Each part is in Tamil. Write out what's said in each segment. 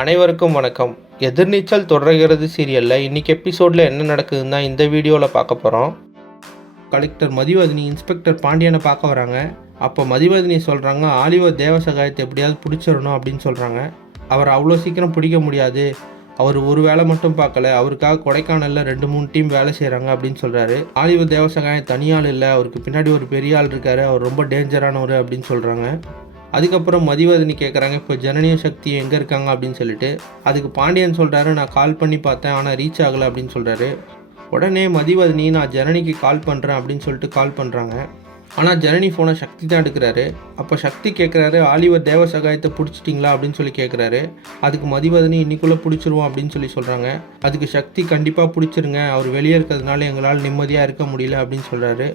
அனைவருக்கும் வணக்கம். எதிர்நீச்சல் தொடர்கிறது சீரியலில் இன்றைக்கி எபிசோடில் என்ன நடக்குதுன்னு தான் இந்த வீடியோவில் பார்க்க போகிறோம். கலெக்டர் மதிவதனி இன்ஸ்பெக்டர் பாண்டியனை பார்க்க வராங்க. அப்போ மதிவதனி சொல்கிறாங்க, ஆலிவர் தேவசகாயத்தை எப்படியாவது பிடிச்சிடணும் அப்படின்னு சொல்கிறாங்க. அவர் அவ்வளோ சீக்கிரம் பிடிக்க முடியாது, அவர் ஒரு வேலை மட்டும் பார்க்கல, அவருக்காக கொடைக்கானலில் 2-3 டீம் வேலை செய்கிறாங்க அப்படின்னு சொல்கிறாரு. ஆலிவர் தேவசகாயம் தனியாள் இல்லை, அவருக்கு பின்னாடி ஒரு பெரிய ஆள் இருக்கார், அவர் ரொம்ப டேஞ்சரானவர் அப்படின்னு சொல்கிறாங்க. அதுக்கப்புறம் மதிவதனி கேட்குறாங்க, இப்போ ஜனனியும் சக்தியும் எங்கே இருக்காங்க அப்படின்னு சொல்லிட்டு. அதுக்கு பாண்டியன் சொல்கிறாரு, நான் கால் பண்ணி பார்த்தேன், ஆனால் ரீச் ஆகலை அப்படின்னு சொல்கிறாரு. உடனே மதிவதனி, நான் ஜனனிக்கு கால் பண்ணுறேன் அப்படின்னு சொல்லிட்டு கால் பண்ணுறாங்க. ஆனால் ஜனனி ஃபோனை சக்தி தான் எடுக்கிறாரு. அப்போ சக்தி கேட்குறாரு, ஆலிவர் தேவசகாயத்தை பிடிச்சிட்டிங்களா அப்படின்னு சொல்லி கேட்குறாரு. அதுக்கு மதிவதனி, இன்னைக்குள்ளே பிடிச்சிருவோம் அப்படின்னு சொல்லி சொல்கிறாங்க. அதுக்கு சக்தி, கண்டிப்பாக பிடிச்சிருங்க, அவர் வெளியே இருக்கிறதுனால எங்களால் நிம்மதியாக இருக்க முடியல அப்படின்னு சொல்கிறாரு.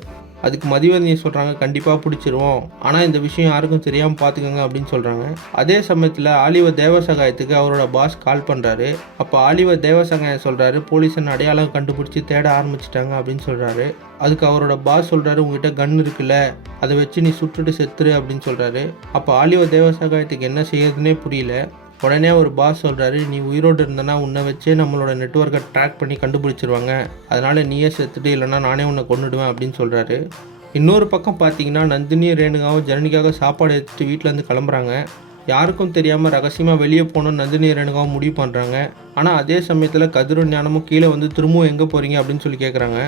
அதுக்கு மதிவதனி சொல்கிறாங்க, கண்டிப்பாக பிடிச்சிருவோம், ஆனால் இந்த விஷயம் யாருக்கும் தெரியாமல் பார்த்துக்கோங்க அப்படின்னு சொல்கிறாங்க. அதே சமயத்தில் ஆலிவர் தேவசகாயத்துக்கு அவரோட பாஸ் கால் பண்ணுறாரு. அப்போ ஆலிவர் தேவசகாயம் சொல்கிறாரு, போலீஸை அடையாளம் கண்டுபிடிச்சி தேட ஆரம்பிச்சிட்டாங்க அப்படின்னு சொல்கிறாரு. அதுக்கு அவரோட பாஸ் சொல்கிறாரு, உங்ககிட்ட கன் இருக்குல்ல, அதை வச்சு நீ சுட்டுட்டு செத்துரு அப்படின்னு சொல்கிறாரு. அப்போ ஆலிவர் தேவசகாயத்துக்கு என்ன செய்யறதுனே புரியல. உடனே ஒரு பாஸ் சொல்கிறாரு, நீ உயிரோடு இருந்தனா உன்னை வச்சே நம்மளோட நெட்வொர்க்கை ட்ராக் பண்ணி கண்டுபிடிச்சிருவாங்க, அதனால் நீயே செத்துட்டு, இல்லைனா நானே உன்னை கொண்டுடுவேன் அப்படின்னு சொல்கிறாரு. இன்னொரு பக்கம் பார்த்தீங்கன்னா, நந்தினியும் ரேணுகாவும் ஜனனிக்காக சாப்பாடு எடுத்துகிட்டு வீட்டிலேருந்து கிளம்புறாங்க. யாருக்கும் தெரியாமல் ரகசியமாக வெளியே போகணும்னு நந்தினி ரேணுகாவும் முடிவு பண்ணுறாங்க. ஆனால் அதே சமயத்தில் கதிரும் ஞானமும் கீழே வந்து திரும்பவும் எங்கே போகிறீங்க அப்படின்னு சொல்லி கேட்குறாங்க.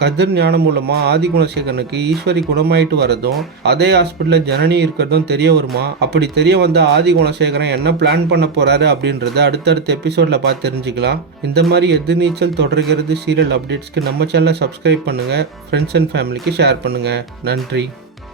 கதிர் ஞானம் மூலமாக ஆதிகுணசேகரனுக்கு ஈஸ்வரி குணமாயிட்டு வரதும் அதே ஹாஸ்பிட்டலில் ஜனனி இருக்கிறதும் தெரிய வருமா. அப்படி தெரிய வந்த ஆதிகுணசேகரன் என்ன பிளான் பண்ண போகிறாரு அப்படின்றத அடுத்தடுத்த எபிசோடில் பார்த்து தெரிஞ்சுக்கலாம். இந்த மாதிரி எதிர்நீச்சல் தொடர்கிறது சீரியல் அப்டேட்ஸ்க்கு நம்ம சேனலை சப்ஸ்கிரைப் பண்ணுங்கள், ஃப்ரெண்ட்ஸ் அண்ட் ஃபேமிலிக்கு ஷேர் பண்ணுங்கள். நன்றி.